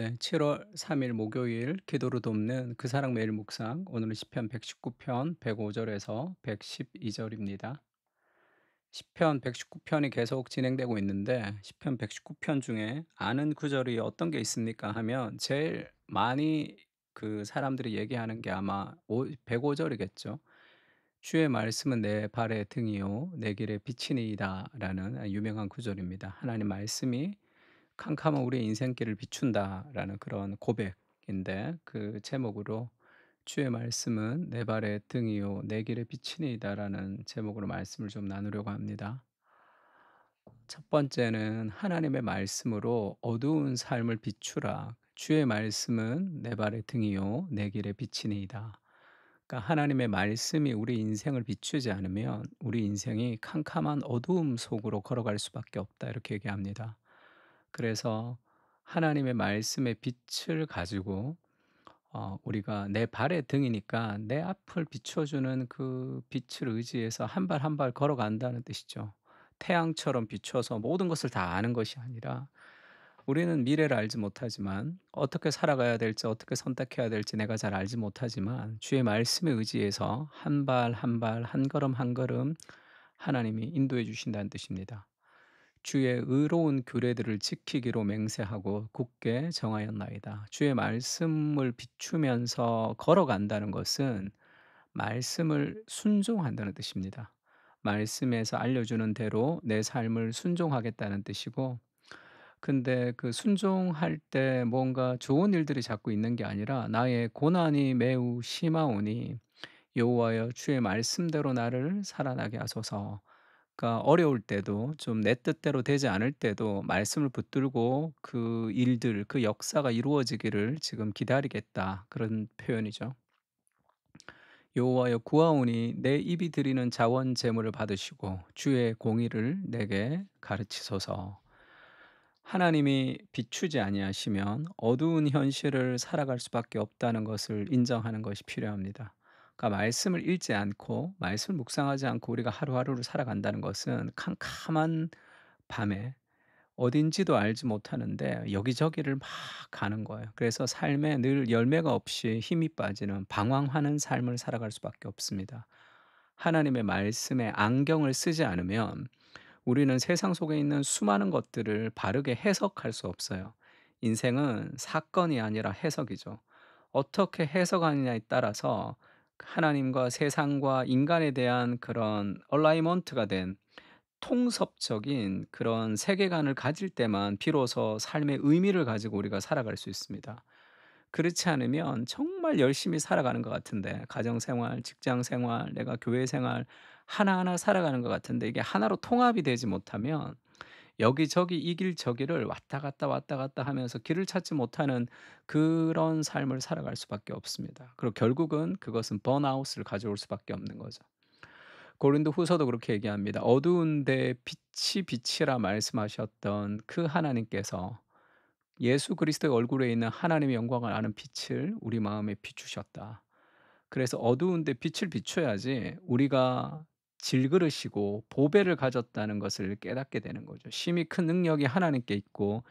네, 7월 3일 목요일 기도로 돕는 그 사랑 매일 묵상. 오늘은 시편 119편 105절에서 112절입니다. 시편 119편이 계속 진행되고 있는데 시편 119편 중에 아는 구절이 어떤 게 있습니까 하면 제일 많이 그 사람들이 얘기하는 게 아마 105절이겠죠. 주의 말씀은 내 발의 등이요 내 길의 빛이니이다라는 유명한 구절입니다. 하나님 말씀이 캄캄한 우리의 인생길을 비춘다라는 그런 고백인데 그 제목으로 주의 말씀은 내 발의 등이요 내 길의 빛이니이다라는 제목으로 말씀을 좀 나누려고 합니다. 첫 번째는 하나님의 말씀으로 어두운 삶을 비추라. 주의 말씀은 내 발의 등이요 내 길의 빛이니이다. 그러니까 하나님의 말씀이 우리 인생을 비추지 않으면 우리 인생이 캄캄한 어두움 속으로 걸어갈 수밖에 없다 이렇게 얘기합니다. 그래서 하나님의 말씀의 빛을 가지고 우리가 내 발의 등이니까 내 앞을 비춰주는 그 빛을 의지해서 한 발 한 발 걸어간다는 뜻이죠. 태양처럼 비춰서 모든 것을 다 아는 것이 아니라 우리는 미래를 알지 못하지만 어떻게 살아가야 될지 어떻게 선택해야 될지 내가 잘 알지 못하지만 주의 말씀에 의지해서 한 발 한 발 한 걸음 한 걸음 하나님이 인도해 주신다는 뜻입니다. 주의 의로운 규례들을 지키기로 맹세하고 굳게 정하였나이다. 주의 말씀을 비추면서 걸어간다는 것은 말씀을 순종한다는 뜻입니다. 말씀에서 알려주는 대로 내 삶을 순종하겠다는 뜻이고, 근데 그 순종할 때 뭔가 좋은 일들이 자꾸 있는 게 아니라 나의 고난이 매우 심하오니 여호와여 주의 말씀대로 나를 살아나게 하소서. 그러니까 어려울 때도 좀 내 뜻대로 되지 않을 때도 말씀을 붙들고 그 일들 그 역사가 이루어지기를 지금 기다리겠다 그런 표현이죠. 여호와여 구하오니 내 입이 드리는 자원 제물을 받으시고 주의 공의를 내게 가르치소서. 하나님이 비추지 아니하시면 어두운 현실을 살아갈 수밖에 없다는 것을 인정하는 것이 필요합니다. 그러니까 말씀을 읽지 않고 말씀을 묵상하지 않고 우리가 하루하루를 살아간다는 것은 캄캄한 밤에 어딘지도 알지 못하는데 여기저기를 막 가는 거예요. 그래서 삶에 늘 열매가 없이 힘이 빠지는 방황하는 삶을 살아갈 수밖에 없습니다. 하나님의 말씀에 안경을 쓰지 않으면 우리는 세상 속에 있는 수많은 것들을 바르게 해석할 수 없어요. 인생은 사건이 아니라 해석이죠. 어떻게 해석하느냐에 따라서 하나님과 세상과 인간에 대한 그런 얼라이먼트가 된 통섭적인 그런 세계관을 가질 때만 비로소 삶의 의미를 가지고 우리가 살아갈 수 있습니다. 그렇지 않으면 정말 열심히 살아가는 것 같은데 가정생활, 직장생활, 내가 교회생활 하나하나 살아가는 것 같은데 이게 하나로 통합이 되지 못하면 여기저기 이 길 저 길을 왔다 갔다 하면서 길을 찾지 못하는 그런 삶을 살아갈 수밖에 없습니다. 그리고 결국은 그것은 번아웃을 가져올 수밖에 없는 거죠. 고린도후서도 그렇게 얘기합니다. "어두운 데 빛이 빛이라 말씀하셨던 그 하나님께서 예수 그리스도의 얼굴에 있는 하나님의 영광을 아는 빛을 우리 마음에 비추셨다." 그래서 어두운 데 빛을 비춰야지 우리가 질그릇이고 보배를 가졌다는 것을 깨닫게 되는 거죠. 심히 큰 능력이 하나님께 있고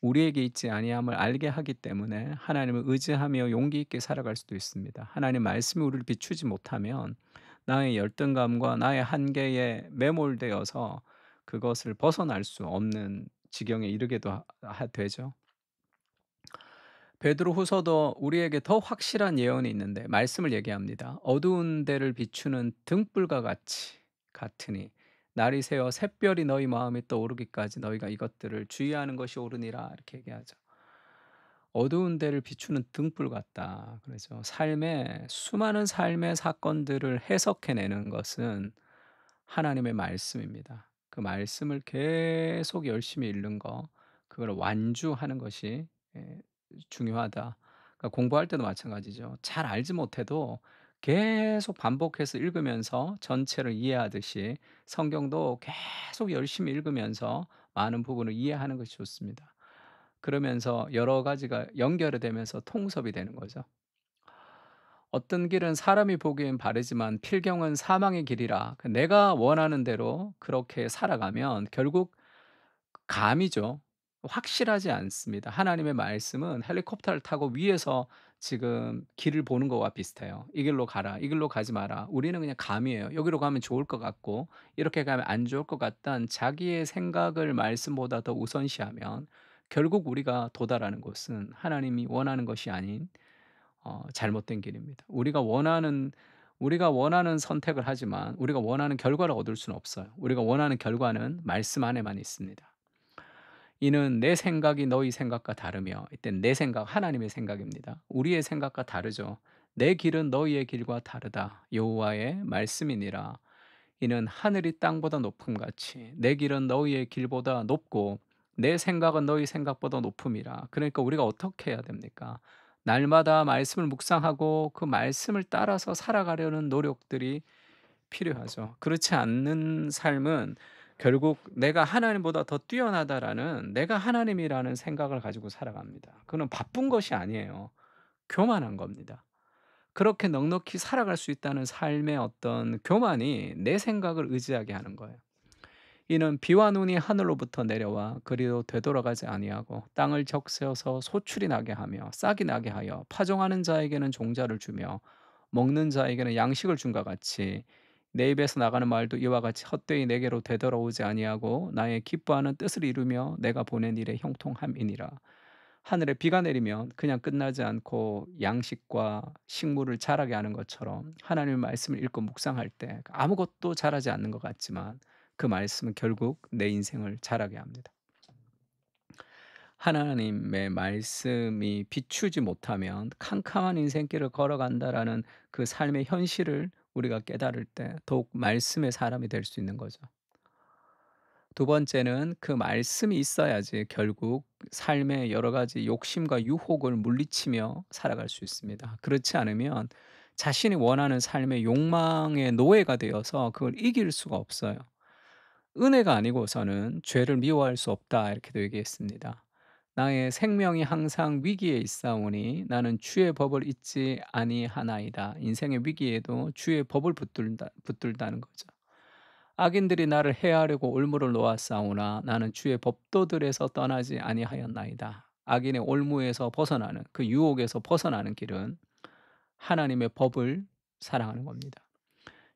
우리에게 있지 아니함을 알게 하기 때문에 하나님을 의지하며 용기 있게 살아갈 수도 있습니다. 하나님 말씀이 우리를 비추지 못하면 나의 열등감과 나의 한계에 매몰되어서 그것을 벗어날 수 없는 지경에 이르게도 되죠. 베드로후서도 우리에게 더 확실한 예언이 있는데 말씀을 얘기합니다. 어두운 데를 비추는 등불과 같이 같으니 날이 새어 샛별이 너희 마음에 떠오르기까지 너희가 이것들을 주의하는 것이 옳으니라 이렇게 얘기하죠. 어두운 데를 비추는 등불 같다. 그래서 삶의 수많은 삶의 사건들을 해석해내는 것은 하나님의 말씀입니다. 그 말씀을 계속 열심히 읽는 거, 그걸 완주하는 것이 중요하다. 그러니까 공부할 때도 마찬가지죠. 잘 알지 못해도 계속 반복해서 읽으면서 전체를 이해하듯이 성경도 계속 열심히 읽으면서 많은 부분을 이해하는 것이 좋습니다. 그러면서 여러 가지가 연결이 되면서 통섭이 되는 거죠. 어떤 길은 사람이 보기엔 바르지만 필경은 사망의 길이라. 그 내가 원하는 대로 그렇게 살아가면 결국 감이죠. 확실하지 않습니다. 하나님의 말씀은 헬리콥터를 타고 위에서 지금 길을 보는 거와 비슷해요. "이 길로 가라. 이 길로 가지 마라." 우리는 그냥 감이에요. 여기로 가면 좋을 것 같고 이렇게 가면 안 좋을 것 같다는 자기의 생각을 말씀보다 더 우선시하면 결국 우리가 도달하는 곳은 하나님이 원하는 것이 아닌 잘못된 길입니다. 우리가 원하는 선택을 하지만 우리가 원하는 결과를 얻을 수는 없어요. 우리가 원하는 결과는 말씀 안에만 있습니다. 이는 내 생각이 너희 생각과 다르며, 이땐 내 생각 하나님의 생각입니다. 우리의 생각과 다르죠. 내 길은 너희의 길과 다르다. 여호와의 말씀이니라. 이는 하늘이 땅보다 높음 같이 내 길은 너희의 길보다 높고 내 생각은 너희 생각보다 높음이라. 그러니까 우리가 어떻게 해야 됩니까? 날마다 말씀을 묵상하고 그 말씀을 따라서 살아가려는 노력들이 필요하죠. 그렇지 않는 삶은 결국 '내가 하나님보다 더 뛰어나다.'라는, 내가 하나님이라는 생각을 가지고 살아갑니다. 그건 바쁜 것이 아니에요. 교만한 겁니다. 그렇게 넉넉히 살아갈 수 있다는 삶의 어떤 교만이 내 생각을 의지하게 하는 거예요. 이는 비와 눈이 하늘로부터 내려와 그리로 되돌아가지 아니하고 땅을 적셔서 소출이 나게 하며 싹이 나게 하여 파종하는 자에게는 종자를 주며 먹는 자에게는 양식을 준과 같이 내 입에서 나가는 말도 이와 같이 헛되이 내게로 되돌아오지 아니하고 나의 기뻐하는 뜻을 이루며 내가 보낸 일에 형통함이니라. 하늘에 비가 내리면 그냥 끝나지 않고 양식과 식물을 자라게 하는 것처럼 하나님의 말씀을 읽고 묵상할 때 아무것도 자라지 않는 것 같지만 그 말씀은 결국 내 인생을 자라게 합니다. 하나님의 말씀이 비추지 못하면 캄캄한 인생길을 걸어간다라는 그 삶의 현실을 우리가 깨달을 때 더욱 말씀의 사람이 될 수 있는 거죠. 두 번째는 그 말씀이 있어야지 결국 삶의 여러 가지 욕심과 유혹을 물리치며 살아갈 수 있습니다. 그렇지 않으면 자신이 원하는 삶의 욕망의 노예가 되어서 그걸 이길 수가 없어요. 은혜가 아니고서는 죄를 미워할 수 없다 이렇게도 얘기했습니다. 나의 생명이 항상 위기에 있사오니 나는 주의 법을 잊지 아니하나이다. 인생의 위기에도 주의 법을 붙들다는 거죠. 악인들이 나를 해하려고 올무를 놓았사오나 나는 주의 법도들에서 떠나지 아니하였나이다. 악인의 올무에서 벗어나는, 그 유혹에서 벗어나는 길은 하나님의 법을 사랑하는 겁니다.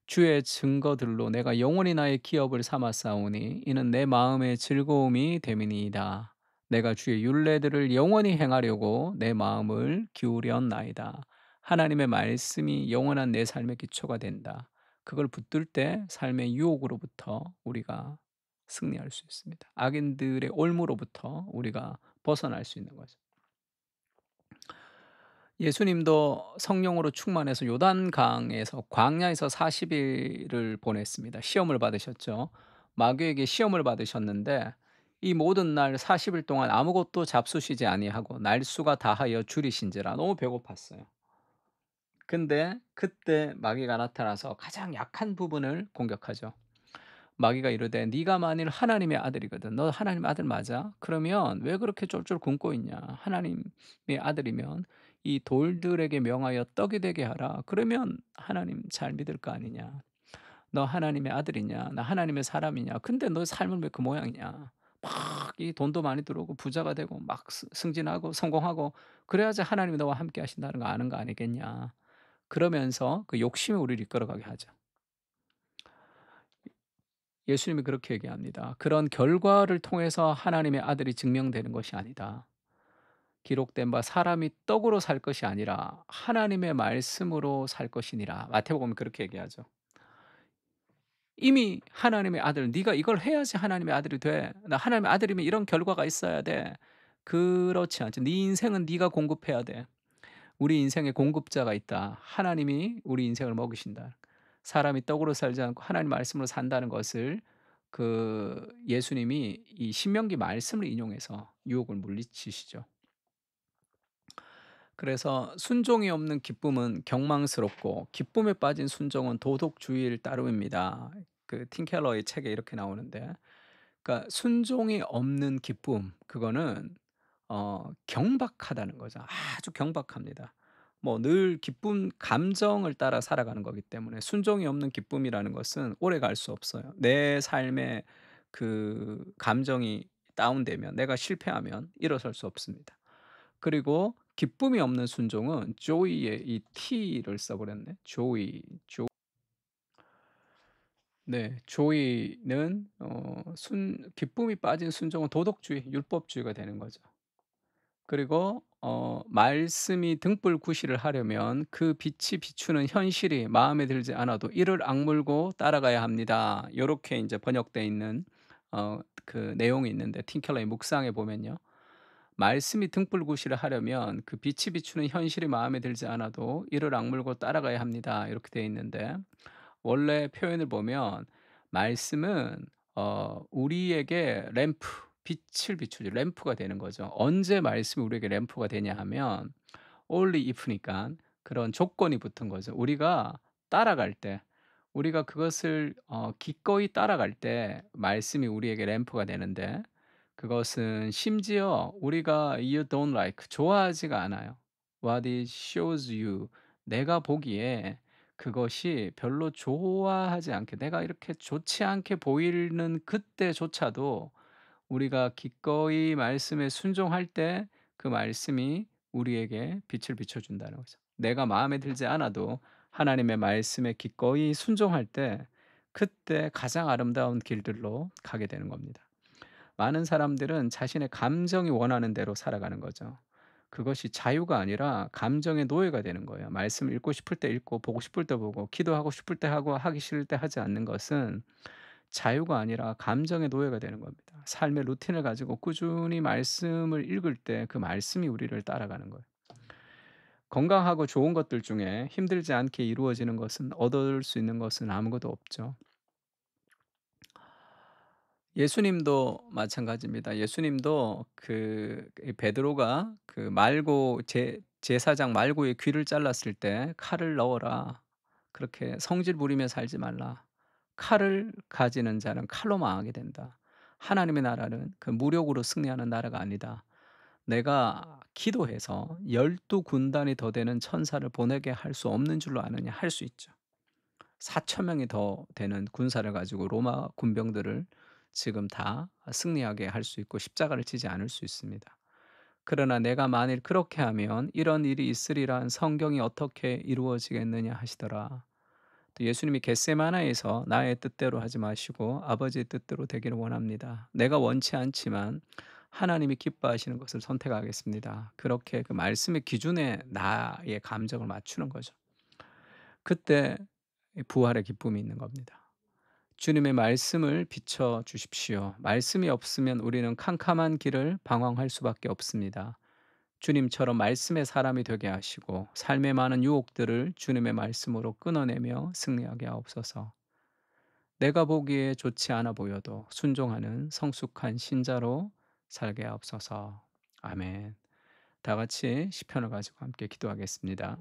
주의 증거들로 내가 영원히 나의 기업을 삼았사오니 이는 내 마음의 즐거움이 됨이니이다. 내가 주의 율례들을 영원히 행하려고 내 마음을 기울였나이다. 하나님의 말씀이 영원한 내 삶의 기초가 된다. 그걸 붙들 때 삶의 유혹으로부터 우리가 승리할 수 있습니다. 악인들의 올무로부터 우리가 벗어날 수 있는 거죠. 예수님도 성령으로 충만해서 요단강에서 광야에서 40 일을 보냈습니다. 시험을 받으셨죠. 마귀에게 시험을 받으셨는데 이 모든 날 40일 동안 아무것도 잡수시지 아니하고 날수가 다하여 줄이신지라 너무 배고팠어요. 근데 그때 마귀가 나타나서 가장 약한 부분을 공격하죠. 마귀가 이르되 네가 만일 하나님의 아들이거든. 너 하나님의 아들 맞아? 그러면 왜 그렇게 쫄쫄 굶고 있냐? 하나님의 아들이면 이 돌들에게 명하여 떡이 되게 하라. 그러면 하나님 잘 믿을 거 아니냐? 너 하나님의 아들이냐? 나 하나님의 사람이냐? 근데 너 삶은 왜 그 모양이냐? 막 이 돈도 많이 들어오고 부자가 되고 막 승진하고 성공하고 그래야지 하나님이 너와 함께 하신다는 거 아는 거 아니겠냐? 그러면서 그 욕심이 우리를 이끌어가게 하죠. 예수님이 그렇게 얘기합니다. "그런 결과를 통해서 하나님의 아들이 증명되는 것이 아니다. 기록된 바 사람이 떡으로 살 것이 아니라 하나님의 말씀으로 살 것이니라." 마태복음은 그렇게 얘기하죠. 이미 하나님의 아들, 네가 이걸 해야지 하나님의 아들이 돼. 나 하나님의 아들이면 이런 결과가 있어야 돼. 그렇지 않죠. 네 인생은 네가 공급해야 돼. 우리 인생에 공급자가 있다. 하나님이 우리 인생을 먹이신다. 사람이 떡으로 살지 않고 하나님 말씀으로 산다는 것을 그 예수님이 이 신명기 말씀을 인용해서 유혹을 물리치시죠. 그래서 순종이 없는 기쁨은 경망스럽고 기쁨에 빠진 순종은 도덕주의를 따름입니다. 그 팀켈러의 책에 이렇게 나오는데, 그러니까 순종이 없는 기쁨, 그거는 경박하다는 거죠. 아주 경박합니다. 뭐 늘 기쁨 감정을 따라 살아가는 거기 때문에 순종이 없는 기쁨이라는 것은 오래 갈 수 없어요. 내 삶에 그 감정이 다운되면, 내가 실패하면 일어설 수 없습니다. 그리고 기쁨이 없는 순종은 joy에 이 t를 써 버렸네. 네. joy는 순 기쁨이 빠진 순종은 도덕주의, 율법주의가 되는 거죠. 그리고 말씀이 등불구실을 하려면 그 빛이 비추는 현실이 마음에 들지 않아도 이를 악물고 따라가야 합니다. 요렇게 인제 번역돼 있는 그 내용이 있는데, 틴켈러의 묵상에 보면요. 말씀이 등불구실을 하려면 그 빛이 비추는 현실이 마음에 들지 않아도 이를 악물고 따라가야 합니다. 이렇게 되어 있는데, 원래 표현을 보면 말씀은 우리에게 램프, 빛을 비추죠. 램프가 되는 거죠. 언제 말씀이 우리에게 램프가 되냐 하면 only if니까 그런 조건이 붙은 거죠. 우리가 따라갈 때, 우리가 그것을 기꺼이 따라갈 때 말씀이 우리에게 램프가 되는데, 그것은 심지어 우리가 you don't like, 좋아하지가 않아요. What it shows you, 내가 보기에 그것이 별로 좋아하지 않게, 내가 이렇게 좋지 않게 보이는 그때조차도 우리가 기꺼이 말씀에 순종할 때 그 말씀이 우리에게 빛을 비춰 준다는 거죠. 내가 마음에 들지 않아도 하나님의 말씀에 기꺼이 순종할 때, 그때 가장 아름다운 길들로 가게 되는 겁니다. 많은 사람들은 자신의 감정이 원하는 대로 살아가는 거죠. 그것이 자유가 아니라 감정의 노예가 되는 거예요. 말씀을 읽고 싶을 때 읽고 보고 싶을 때 보고 기도하고 싶을 때 하고 하기 싫을 때 하지 않는 것은 자유가 아니라 감정의 노예가 되는 겁니다. 삶의 루틴을 가지고 꾸준히 말씀을 읽을 때 그 말씀이 우리를 따라가는 거예요. 건강하고 좋은 것들 중에 힘들지 않게 이루어지는 것은, 얻을 수 있는 것은 아무것도 없죠. 예수님도 마찬가지입니다. 예수님도 이 베드로가 그 말고 제사장 말고의 귀를 잘랐을 때 "칼을 넣어라. 그렇게 성질 부리며 살지 말라. 칼을 가지는 자는 칼로 망하게 된다. 하나님의 나라는 그 무력으로 승리하는 나라가 아니다. 내가 기도해서 12군단이 더 되는 천사를 보내게 할 수 없는 줄로 아느냐." 할 수 있죠. 4천 명이 더 되는 군사를 가지고 로마 군병들을 지금 다 승리하게 할 수 있고 십자가를 지지 않을 수 있습니다. 그러나 내가 만일 그렇게 하면 이런 일이 있으리란 성경이 어떻게 이루어지겠느냐 하시더라. 또 예수님이 겟세마나에서 나의 뜻대로 하지 마시고 아버지의 뜻대로 되기를 원합니다. 내가 원치 않지만 하나님이 기뻐하시는 것을 선택하겠습니다. 그렇게 그 말씀의 기준에 나의 감정을 맞추는 거죠. 그때 부활의 기쁨이 있는 겁니다. 주님의 말씀을 비춰 주십시오. 말씀이 없으면 우리는 캄캄한 길을 방황할 수밖에 없습니다. 주님처럼 말씀의 사람이 되게 하시고 삶의 많은 유혹들을 주님의 말씀으로 끊어내며 승리하게 하옵소서. 내가 보기에 좋지 않아 보여도 순종하는 성숙한 신자로 살게 하옵소서. 아멘. 다 같이 시편을 가지고 함께 기도하겠습니다.